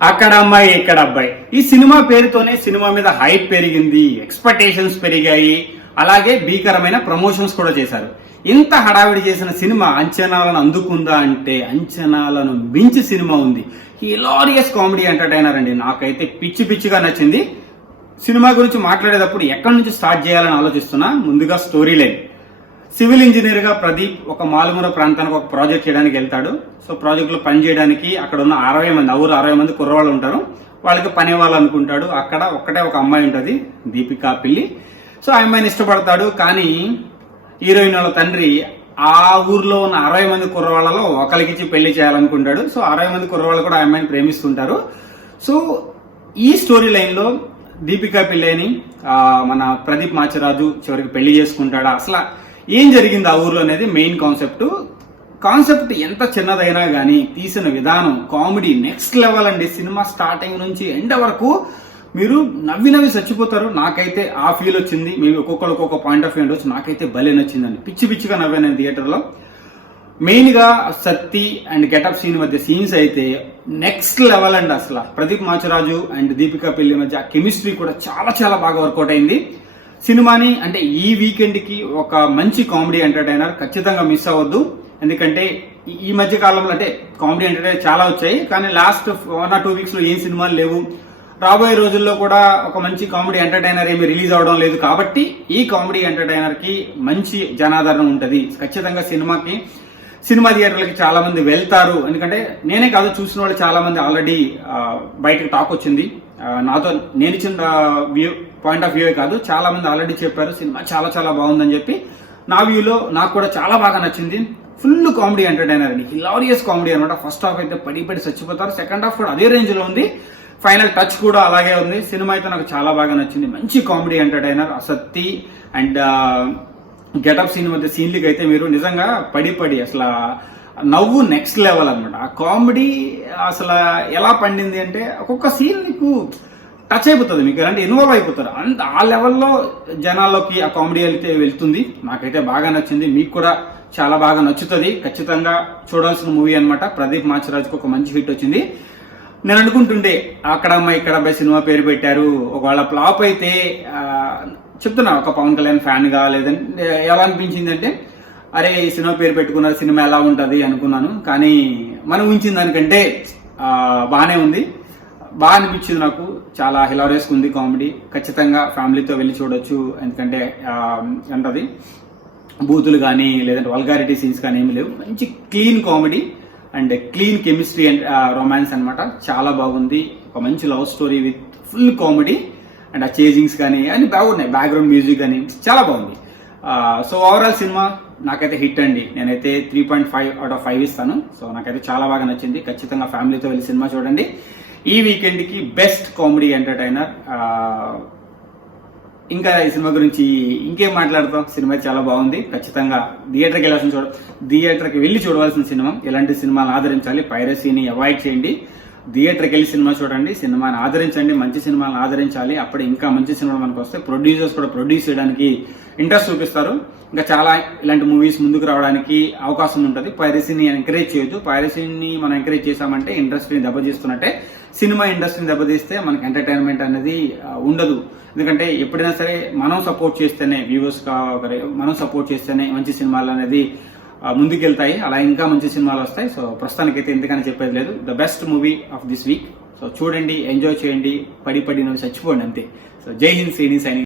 అక్కడ అమ్మాయి ఇక్కడ అబ్బాయి ఈ సినిమా పేరుతోనే సినిమా మీద హైప్ పెరిగింది, ఎక్స్పెక్టేషన్స్ పెరిగాయి, అలాగే భీకరమైన ప్రమోషన్స్ కూడా చేశారు. ఇంత హడావిడి చేసిన సినిమా అంచనాలను అందుకుందా అంటే అంచనాలను మించి సినిమా ఉంది. హిలారియస్ కామెడీ ఎంటర్టైనర్ అండి. నాకైతే పిచ్చి పిచ్చిగా నచ్చింది. సినిమా గురించి మాట్లాడేటప్పుడు ఎక్కడి నుంచి స్టార్ట్ చేయాలని ఆలోచిస్తున్నా. ముందుగా స్టోరీ లైన్. సివిల్ ఇంజనీర్ గా ప్రదీప్ ఒక మాలుమూల ప్రాంతానికి ఒక ప్రాజెక్ట్ చేయడానికి వెళ్తాడు. సో ప్రాజెక్ట్ లో పని చేయడానికి అక్కడ ఉన్న 60 మంది కుర్రవాళ్ళు ఉంటారు. వాళ్ళకి పని ఇవ్వాలి అనుకుంటాడు. అక్కడ ఒక్కటే ఒక అమ్మాయి ఉంటుంది, దీపికా పిల్లి. సో ఆ అమ్మాయిని ఇష్టపడతాడు. కానీ హీరోయిన్ వాళ్ళ తండ్రి ఆ ఊర్లో ఉన్న 60 మంది కుర్రవాళ్లలో ఒకరికిచ్చి పెళ్లి చేయాలనుకుంటాడు. సో 60 మంది కుర్రవాళ్ళు కూడా ఆ అమ్మాయిని ప్రేమిస్తుంటారు. సో ఈ స్టోరీ లైన్ లో దీపికా పిల్లేని మన ప్రదీప్ మాచిరాజు చివరికి పెళ్లి చేసుకుంటాడా, అసలు ఏం జరిగింది ఆ ఊర్లో అనేది మెయిన్ కాన్సెప్ట్ ఎంత చిన్నదైనా గానీ తీసిన విధానం కామెడీ నెక్స్ట్ లెవెల్ అండి. సినిమా స్టార్టింగ్ నుంచి ఎండ్ వరకు మీరు నవ్వి చచ్చిపోతారు. నాకైతే ఆ ఫీల్ వచ్చింది. మేము ఒక్కొక్కరికి ఒక్కొక్క పాయింట్ ఆఫ్ వ్యూ ఉండొచ్చు. నాకైతే భలే నచ్చిందండి. పిచ్చి పిచ్చిగా నవ్వాను థియేటర్ లో. మెయిన్ గా సత్తి అండ్ గెటప్ సీన్ మధ్య సీన్స్ అయితే నెక్స్ట్ లెవెల్ అండి. అసలు ప్రదీప్ మాచిరాజు అండ్ దీపికా పిల్లి మధ్య కెమిస్ట్రీ కూడా చాలా చాలా బాగా వర్కౌట్ అయింది. సినిమాని అంటే ఈ వీకెండ్ కి ఒక మంచి కామెడీ ఎంటర్టైనర్, ఖచ్చితంగా మిస్ అవ్వద్దు. ఎందుకంటే ఈ మధ్య కాలంలో అంటే కామెడీ ఎంటర్టైనర్ చాలా వచ్చాయి, కానీ లాస్ట్ 1 or 2 వీక్స్ లో ఏం సినిమాలు లేవు. రాబోయే రోజుల్లో కూడా ఒక మంచి కామెడీ ఎంటర్టైనర్ ఏమి రిలీజ్ అవడం లేదు. కాబట్టి ఈ కామెడీ ఎంటర్టైనర్ కి మంచి జనాదరణ ఉంటది. ఖచ్చితంగా సినిమా థియేటర్లకి చాలా మంది వెళ్తారు. ఎందుకంటే నేనే కాదు, చూసిన వాళ్ళు చాలా మంది ఆల్రెడీ బయటకు టాక్ వచ్చింది. నాతో నేను ఇచ్చిన పాయింట్ ఆఫ్ వ్యూ కాదు, చాలా మంది ఆల్రెడీ చెప్పారు సినిమా చాలా చాలా బాగుందని చెప్పి. నా వ్యూలో నాకు కూడా చాలా బాగా నచ్చింది. ఫుల్ కామెడీ ఎంటర్టైనర్ అండి, హిలారియస్ కామెడీ అనమాట. ఫస్ట్ హాఫ్ అయితే పడి చచ్చిపోతారు. సెకండ్ హాఫ్ కూడా అదే రేంజ్ లో ఉంది. ఫైనల్ టచ్ కూడా అలాగే ఉంది. సినిమా అయితే నాకు చాలా బాగా నచ్చింది. మంచి కామెడీ ఎంటర్టైనర్. అసత్తి అండ్ గెటప్ సీన్ మధ్య సీన్లకి అయితే మీరు నిజంగా పడి అసలు నవ్వు నెక్స్ట్ లెవెల్ అనమాట. ఆ కామెడీ అసలు ఎలా పండింది అంటే ఒక్కొక్క సీన్ మీకు టచ్ అయిపోతుంది, మీకు అంటే ఇన్వాల్వ్ అయిపోతారు. అంత ఆ లెవెల్లో జనాల్లోకి ఆ కామెడీ అయితే వెళ్తుంది. నాకైతే బాగా నచ్చింది. మీకు కూడా చాలా బాగా నచ్చుతుంది. ఖచ్చితంగా చూడాల్సిన మూవీ అనమాట. ప్రదీప్ మాచిరాజుకి ఒక మంచి హిట్ వచ్చింది. నేను అనుకుంటుండే అక్కడ అమ్మాయి ఇక్కడ అబ్బాయి సినిమా పేరు పెట్టారు, ఒకవేళ ఫ్లాప్ అయితే చెప్తున్నా ఒక పవన్ కళ్యాణ్ ఫ్యాన్ గా లేదంటే ఎలా అనిపించింది అంటే అరే ఈ సినిమా పేరు పెట్టుకున్నారు, సినిమా ఎలా ఉంటది అనుకున్నాను. కానీ మనం ఊహించిన దానికంటే బాగానే ఉంది. బాగా అనిపించింది నాకు. చాలా హిలారియస్ ఉంది కామెడీ. ఖచ్చితంగా ఫ్యామిలీతో వెళ్ళి చూడొచ్చు. ఎందుకంటే ఏంటది బూతులు కానీ లేదంటే వల్గారిటీ సీన్స్ కానీ ఏమి లేవు. మంచి clean comedy and clean chemistry and romance అనమాట. చాలా బాగుంది. ఒక మంచి love story with full comedy and ఆ చేజింగ్స్ కానీ అన్ని బాగున్నాయి. బ్యాక్గ్రౌండ్ మ్యూజిక్ కానీ చాలా బాగుంది. సో ఓవరాల్ సినిమా నాకైతే హిట్ అండి. నేనైతే 3.5 out of 5 ఇస్తాను. సో నాకైతే చాలా బాగా నచ్చింది. ఖచ్చితంగా ఫ్యామిలీతో వెళ్ళి సినిమా చూడండి. ఈ వీకెండ్ కి బెస్ట్ కామెడీ ఎంటర్టైనర్. ఇంకా ఈ సినిమా గురించి ఇంకేం మాట్లాడతాం. సినిమా చాలా బాగుంది. ఖచ్చితంగా థియేటర్కి వెళ్ళి చూడవలసిన సినిమా. ఇలాంటి సినిమాలను ఆదరించాలి. పైరసీని అవాయిడ్ చేయండి. థియేటర్కి వెళ్ళి సినిమా చూడండి. సినిమాని ఆదరించండి. మంచి సినిమాలను ఆదరించాలి. అప్పుడు ఇంకా మంచి సినిమాలు మనకు వస్తే ప్రొడ్యూసర్స్ కూడా ప్రొడ్యూస్ చేయడానికి ఇంట్రెస్ట్ చూపిస్తారు. ఇంకా చాలా ఇలాంటి మూవీస్ ముందుకు రావడానికి అవకాశం ఉంటుంది. పైరసీని ఎంకరేజ్ చేయొద్దు. పైరసీని మనం ఎంకరేజ్ చేశామంటే ఇండస్ట్రీని దెబ్బతీస్తున్నట్టే. సినిమా ఇండస్ట్రీని దెబ్బతీస్తే మనకి ఎంటర్టైన్మెంట్ అనేది ఉండదు. ఎందుకంటే ఎప్పుడైనా సరే మనం సపోర్ట్ చేస్తేనే వ్యూవర్స్ మనం సపోర్ట్ చేస్తేనే మంచి సినిమాలు అనేది ముందుకెళ్తాయి. అలా ఇంకా మంచి సినిమాలు వస్తాయి. సో ప్రస్తుతానికైతే ఎందుకని చెప్పేది లేదు. The best movie of this week. So చూడండి, ఎంజాయ్ చేయండి, పడి నువ్వు చచ్చిపోండి అంతే. సో జై హింద్, శ్రీని సైనింగ్.